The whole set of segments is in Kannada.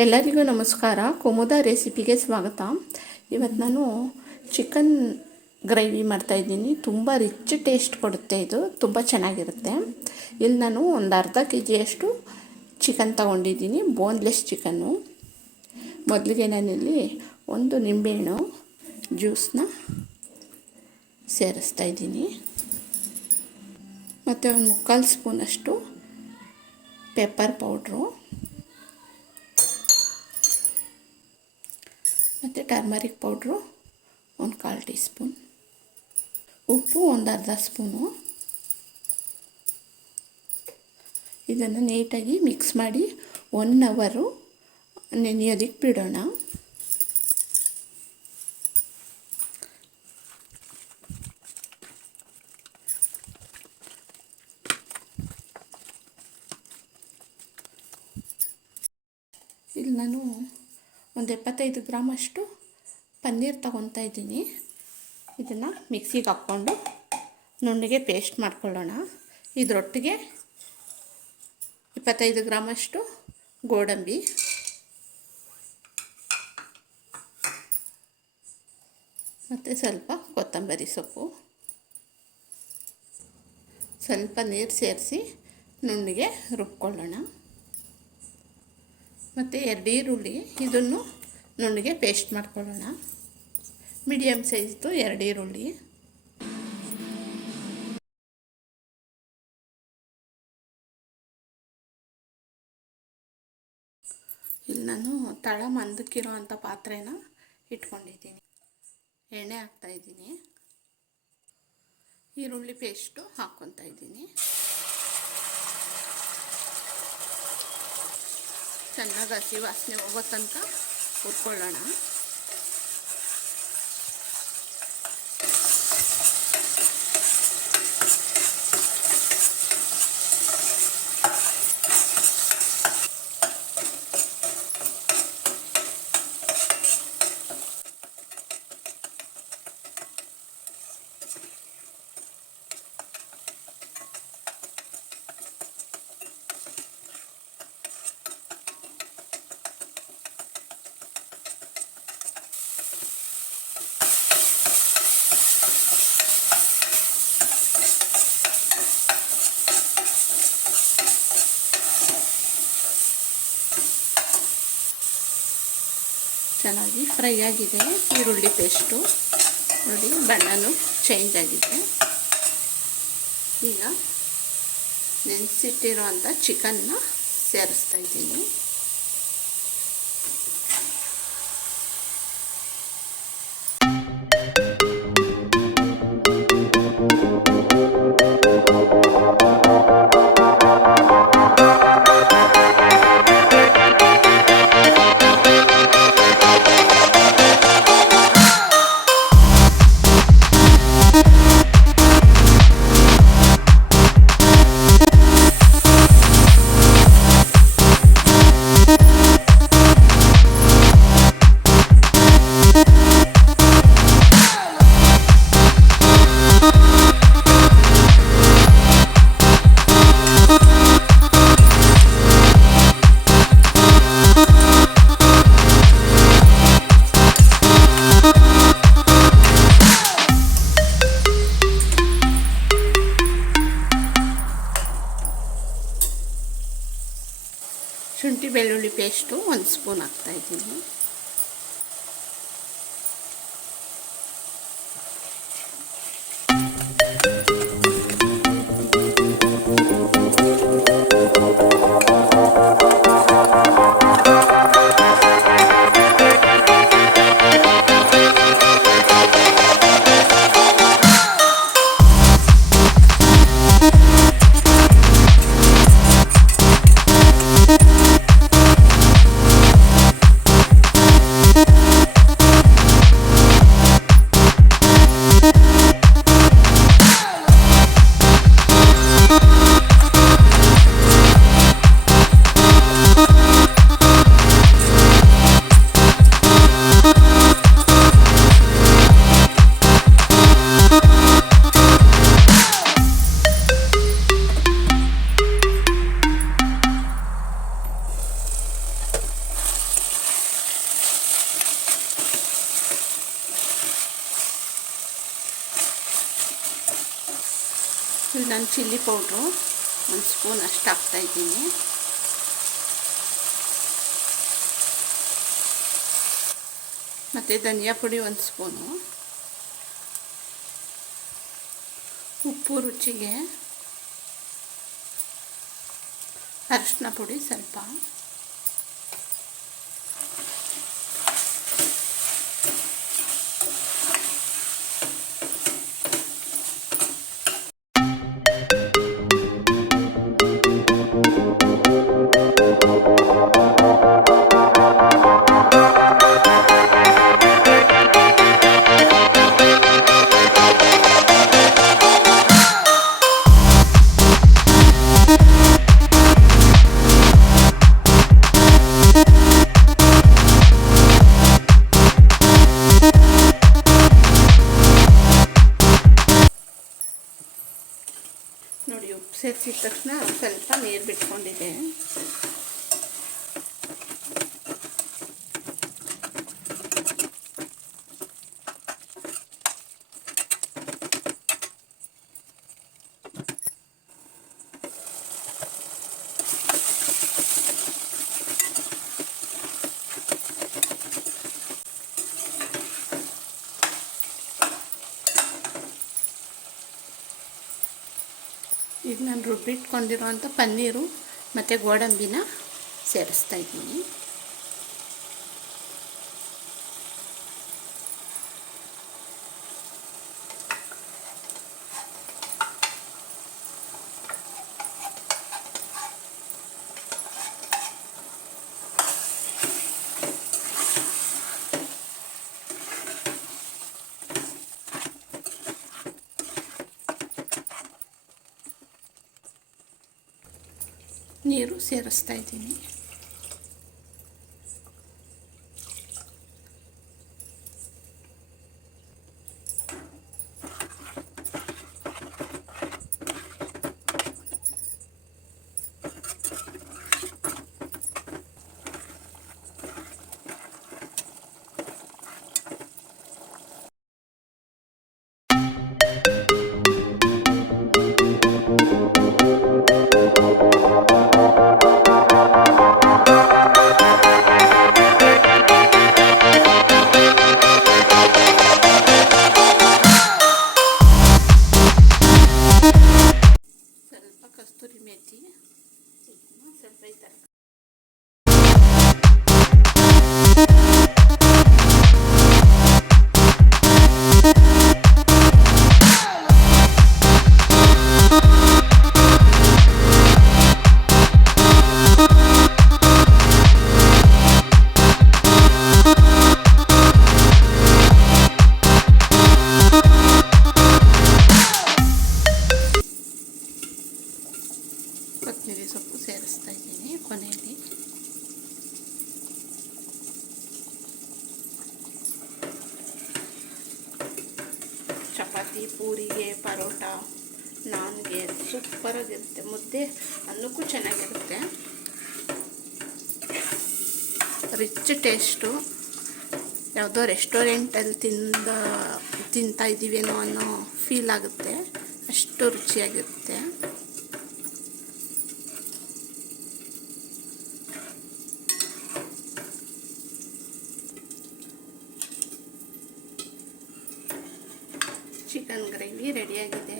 ಎಲ್ಲರಿಗೂ ನಮಸ್ಕಾರ. ಕುಮುದ ರೆಸಿಪಿಗೆ ಸ್ವಾಗತ. ಇವತ್ತು ನಾನು ಚಿಕನ್ ಗ್ರೇವಿ ಮಾಡ್ತಾಯಿದ್ದೀನಿ ತುಂಬ ರಿಚ್ ಟೇಸ್ಟ್ ಕೊಡುತ್ತೆ ಇದು. ತುಂಬ ಚೆನ್ನಾಗಿರುತ್ತೆ. ಇಲ್ಲಿ ನಾನು ಒಂದು ಅರ್ಧ ಕೆ ಜಿಯಷ್ಟು ಚಿಕನ್ ತಗೊಂಡಿದ್ದೀನಿ. ಬೋನ್ಲೆಸ್ ಚಿಕನ್ನು ಮೊದಲಿಗೆ ನಾನಿಲ್ಲಿ ಒಂದು ನಿಂಬೆಹಣ್ಣು ಜ್ಯೂಸನ್ನ ಸೇರಿಸ್ತಾ ಇದ್ದೀನಿ. ಮತ್ತು ಒಂದು ಮುಕ್ಕಾಲು ಸ್ಪೂನಷ್ಟು ಪೆಪ್ಪರ್ ಪೌಡ್ರು. ಟರ್ಮರಿಕ್ ಪೌಡ್ರು ಒಂದು ಕಾಲು ಟೀ ಸ್ಪೂನ್ ಉಪ್ಪು ಒಂದು ಅರ್ಧ ಸ್ಪೂನು. ಇದನ್ನು ನೀಟಾಗಿ ಮಿಕ್ಸ್ ಮಾಡಿ ಒನ್ ಅವರು ನೆನೆಯೋದಕ್ಕೆ ಬಿಡೋಣ. ಇಲ್ಲಿ ನಾನು ಒಂದು ಎಪ್ಪತ್ತೈದು ಗ್ರಾಮಷ್ಟು ಪನ್ನೀರ್ ತಗೊತಾ ಇದ್ದೀನಿ. ಇದನ್ನು ಮಿಕ್ಸಿಗೆ ಹಾಕ್ಕೊಂಡು ನುಣ್ಣಗೆ ಪೇಸ್ಟ್ ಮಾಡ್ಕೊಳ್ಳೋಣ. ಇದರೊಟ್ಟಿಗೆ ಇಪ್ಪತ್ತೈದು ಗ್ರಾಮಷ್ಟು ಗೋಡಂಬಿ. ಮತ್ತು ಸ್ವಲ್ಪ ಕೊತ್ತಂಬರಿ ಸೊಪ್ಪು. ಸ್ವಲ್ಪ ನೀರು ಸೇರಿಸಿ ನುಣ್ಣಗೆ ರುಬ್ಕೊಳ್ಳೋಣ. ಮತ್ತು ಎರಡು ಈರುಳ್ಳಿ, ಇದನ್ನು ನುಣ್ಣಗೆ ಪೇಸ್ಟ್ ಮಾಡ್ಕೊಳ್ಳೋಣ. ಮೀಡಿಯಮ್ ಸೈಜ್ದು ಎರಡು ಈರುಳ್ಳಿ. ಇಲ್ಲಿ ನಾನು ತಳ ಮಂದಕ್ಕಿರೋ ಅಂಥ ಪಾತ್ರೆನ ಇಟ್ಕೊಂಡಿದ್ದೀನಿ. ಎಣ್ಣೆ ಹಾಕ್ತಾಯಿದ್ದೀನಿ ಈರುಳ್ಳಿ ಪೇಸ್ಟು ಹಾಕ್ಕೊತಾ ಇದ್ದೀನಿ. ಚೆನ್ನಾಗಿ ಹಸಿ ವಾಸನೆ ಹೋಗೋ ತನಕ ಹುರ್ಕೊಳ್ಳೋಣ ಫ್ರೈ ಆಗಿದೆ ಈರುಳ್ಳಿ ಪೇಸ್ಟು. ನೋಡಿ ಬಣ್ಣನು ಚೇಂಜ್ ಆಗಿದೆ. ಈಗ ನೆನೆಸಿಟ್ಟಿರೋ ಅಂಥ ಚಿಕನ್ನ ಸೇರಿಸ್ತಾ ಇದ್ದೀನಿ. ಪೇಸ್ಟು ಒಂದು ಸ್ಪೂನ್ ಹಾಕ್ತಾಯಿದ್ದೀನಿ ಇಲ್ಲಿ ನಾನು ಚಿಲ್ಲಿ ಪೌಡ್ರು. ಒಂದು ಸ್ಪೂನ್ ಅಷ್ಟು ಹಾಕ್ತಾಯಿದ್ದೀನಿ ಮತ್ತು ಧನಿಯಾ ಪುಡಿ ಒಂದು ಸ್ಪೂನು. ಉಪ್ಪು, ರುಚಿಗೆ ಅರಿಶಿನ ಪುಡಿ ಸ್ವಲ್ಪ. ಉಪ್ಪು ಸೇರಿಸಿದ ತಕ್ಷಣ ಸ್ವಲ್ಪ ನೀರು ಬಿಟ್ಕೊಂಡಿದೆ ಈಗ ನಾನು ರುಬ್ಬಿಟ್ಕೊಂಡಿರೋಂಥ ಪನ್ನೀರು ಮತ್ತು ಗೋಡಂಬಿನ ಸೇರಿಸ್ತಾ ಇದ್ದೀನಿ. ನೀರು ಸೇರಿಸ್ತಾ ಇದ್ದೀನಿ. ಕಸ್ತೂರಿ ಮೇಥಿ ಇದನ್ನ ಸ್ವಲ್ಪ ಈ ಥರ ಚಪಾತಿ ಪೂರಿಗೆ ಪರೋಟ ನಾನ್ಗೆ ಸೂಪರಾಗಿರುತ್ತೆ. ಮುದ್ದೆ ಅನ್ನಕ್ಕೂ ಚೆನ್ನಾಗಿರುತ್ತೆ. ರಿಚ್ ಟೇಸ್ಟು ಯಾವುದೋ ರೆಸ್ಟೋರೆಂಟಲ್ಲಿ ತಿಂದ, ತಿಂತಾ ಇದ್ದೀವೇನೋ ಅನ್ನೋ ಫೀಲ್ ಆಗುತ್ತೆ. ಅಷ್ಟು ರುಚಿಯಾಗಿರುತ್ತೆ ಚಿಕನ್ ಗ್ರೇವಿ ರೆಡಿಯಾಗಿದೆ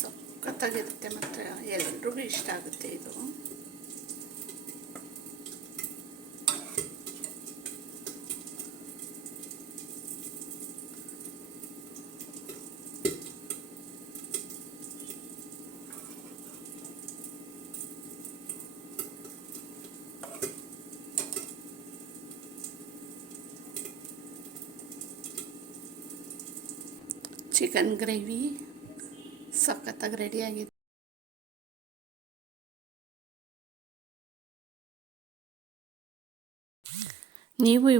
ಸಖತ್ತಾಗಿರುತ್ತೆ ಮತ್ತು ಎಲ್ಲರಿಗೂ ಇಷ್ಟ ಆಗುತ್ತೆ ಇದು. ಚಿಕನ್ ಗ್ರೇವಿ ಸಖತ್ತಾಗಿ ರೆಡಿಯಾಗಿದೆ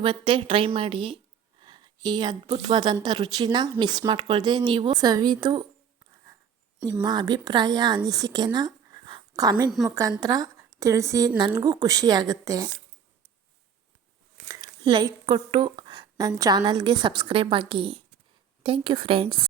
ಇವತ್ತೇ ಟ್ರೈ ಮಾಡಿ ಈ ಅದ್ಭುತವಾದಂಥ ರುಚಿನ ಮಿಸ್ ಮಾಡ್ಕೊಳ್ಳದೆ ನೀವು ಸವಿದು ನಿಮ್ಮ ಅಭಿಪ್ರಾಯ, ಅನಿಸಿಕೆನ ಕಾಮೆಂಟ್ ಮುಖಾಂತರ ತಿಳಿಸಿ ನನಗೂ ಖುಷಿಯಾಗುತ್ತೆ ಲೈಕ್ ಕೊಟ್ಟು ನನ್ನ ಚಾನಲ್ಗೆ ಸಬ್ಸ್ಕ್ರೈಬ್ ಆಗಿ. Thank you friends